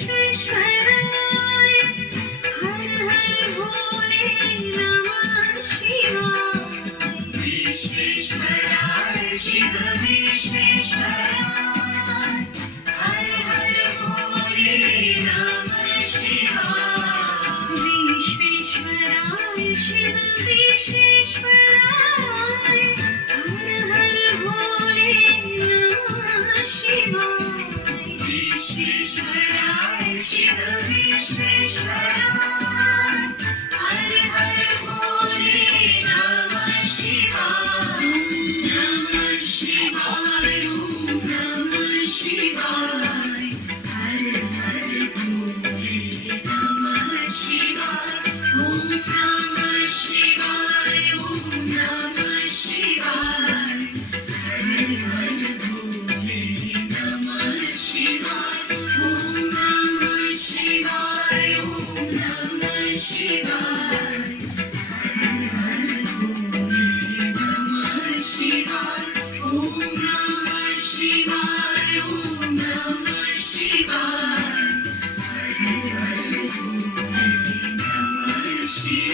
विश्वेश्वराय हर हर भोले नमः शिवाय विश्वेश्वराय शिव विश्वेश्वराय हर हर भोले नमः शिवाय विश्वेश्वराय शिव विश्वेश्वराय हर हर भोले नमः शिवाय विश्वेश्वराय शिव विश्वेश्वराय हर हर भोले नमः शिवाय नमः शिवाय नमः शिवाय हर हर भोले नमः शिवाय ॐ नमः शिवाय ॐ नमः शिवाय हर हर भोले नमः शिवाय ॐ नमः शिवाय ॐ नमः शिवाय हर हर भोले नमः शिवाय ॐ नमः शिवाय ॐ नमः शिवाय हर हर भोले नमः शिवाय